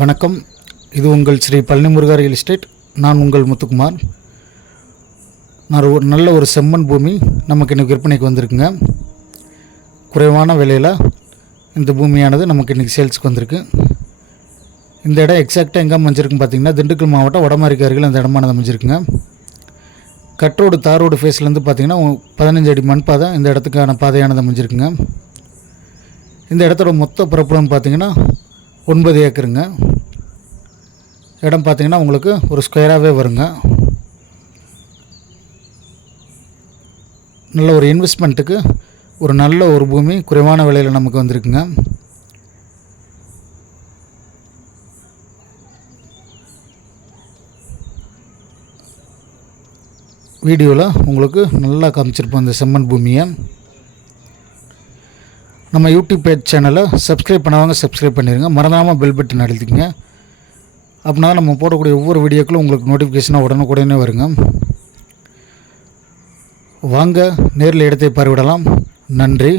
வணக்கம். இது உங்கள் ஸ்ரீ பழனி முருகா ரியல் எஸ்டேட். நான் உங்கள் முத்துக்குமார். ஒரு நல்ல ஒரு செம்மண் பூமி நமக்கு இன்றைக்கி விற்பனைக்கு வந்திருக்குங்க. குறைவான விலையில் இந்த பூமியானது நமக்கு இன்றைக்கி சேல்ஸுக்கு வந்திருக்கு. இந்த இடம் எக்ஸாக்டாக எங்கே அமைஞ்சிருக்குன்னு பார்த்தீங்கன்னா, திண்டுக்கல் மாவட்டம் வடமாரிக்கு அருகில் இந்த இடமானது அமைஞ்சிருக்குங்க. கட்ரோடு தாரோடு ஃபேஸ்லேருந்து பார்த்தீங்கன்னா 15 அடி மண் பாதை இந்த இடத்துக்கான பாதையானது அமைஞ்சிருக்குங்க. இந்த இடத்தோட மொத்த பரப்புன்னு பார்த்தீங்கன்னா 9 ஏக்கருங்க. இடம் பார்த்திங்கன்னா உங்களுக்கு ஒரு ஸ்கொயராகவே வருங்க. நல்ல ஒரு இன்வெஸ்ட்மெண்ட்டுக்கு ஒரு நல்ல ஒரு பூமி குறைவான விலையில் நமக்கு வந்திருக்குங்க. வீடியோவில் உங்களுக்கு நல்லா காமிச்சிருப்போம் இந்த செம்மண் பூமியை. நம்ம யூடியூப் பேஜ் சேனலை சப்ஸ்கிரைப் பண்ணாதவங்க சப்ஸ்கிரைப் பண்ணிடுங்க. மறந்தாமல் பெல் பட்டன் அழுத்திக்கங்க. அப்படின்னா நம்ம போடக்கூடிய ஒவ்வொரு வீடியோக்களும் உங்களுக்கு நோட்டிஃபிகேஷனாக உடனுக்குடனே வருங்க. வாங்க நேரில் இடத்தை பார்வையிடலாம். நன்றி.